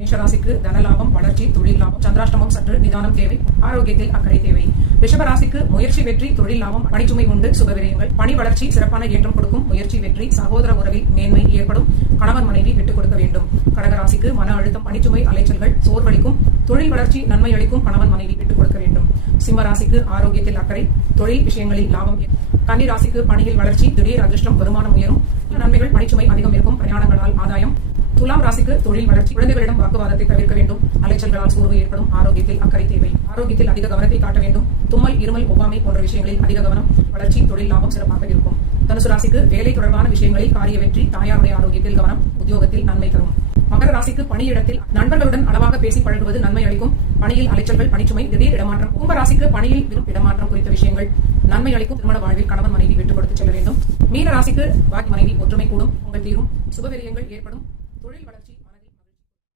மேஷராசிக்கு தனலாபம், வளர்ச்சி, தொழில் லாபம், சந்திராஷ்டமம், சற்று நிதானம் தேவை. ஆரோக்கியத்தில் அக்கறை தேவை. ரிஷபராசிக்கு முயற்சி வெற்றி, தொழில் லாபம், பணிச்சுமை உண்டு, சுபவிரயங்கள், பணி வளர்ச்சி, சிறப்பான ஏற்றம் கொடுக்கும். முயற்சி வெற்றி, சகோதர உறவில் மேன்மை ஏற்படும். கணவன் மனைவி விட்டுக் கொடுக்க வேண்டும். கடகராசிக்கு மன அழுத்தம், பணிச்சுமை, அலைச்சல்கள், சோர்வளிக்கும். தொழில் வளர்ச்சி நன்மை அளிக்கும். கணவன் மனைவி விட்டுக் கொடுக்க வேண்டும். சிம்மராசிக்கு ஆரோக்கியத்தில் அக்கறை, தொழில் விஷயங்களில் லாபம். கன்னிராசிக்கு பணியில் வளர்ச்சி, திடீர் அதிர்ஷ்டம், வருமானம் உயரும். நன்மைகள், பணிச்சுமை அதிகம் இருக்கும். பிரயாணங்களால் ஆதாயம். துலாம் ராசிக்கு தொழில் வளர்ச்சி, குழந்தைகளிடம் வாக்குவாதத்தை தவிர்க்க வேண்டும். அலைச்சல்களால் சோர்வு ஏற்படும். ஆரோக்கியத்தில் அக்கறை தேவை. ஆரோக்கியத்தில் அதிக கவனத்தை காட்ட வேண்டும். தும்மல், இருமல், ஒவ்வாமை போன்ற விஷயங்களில் அதிக கவனம். வளர்ச்சி, தொழில் லாபம் சிறப்பாக இருக்கும். தனுசு ராசிக்கு வேலை தொடர்பான விஷயங்களில் காரிய வெற்றி. தாயாருடைய ஆரோக்கியத்தில் கவனம். உத்தியோகத்தில் நன்மை தரும். மகர ராசிக்கு பணியிடத்தில் நண்பர்களுடன் அளவாக பேசி பழகுவது நன்மை அளிக்கும். பணியில் அலைச்சல்கள், பணிச்சுமை, திடீர் இடமாற்றம். கும்ப ராசிக்கு பணியில் இடமாற்றம் குறித்த விஷயங்கள் நன்மை அளிக்கும். திருமண வாழ்வில் கணவன் மனைவி விட்டுக் கொடுத்து செல்ல வேண்டும். மீன ராசிக்கு பாக்கி மனைவி ஒற்றுமை கூடும். உங்கள் தீரும். சுபவிரயங்கள் ஏற்படும்.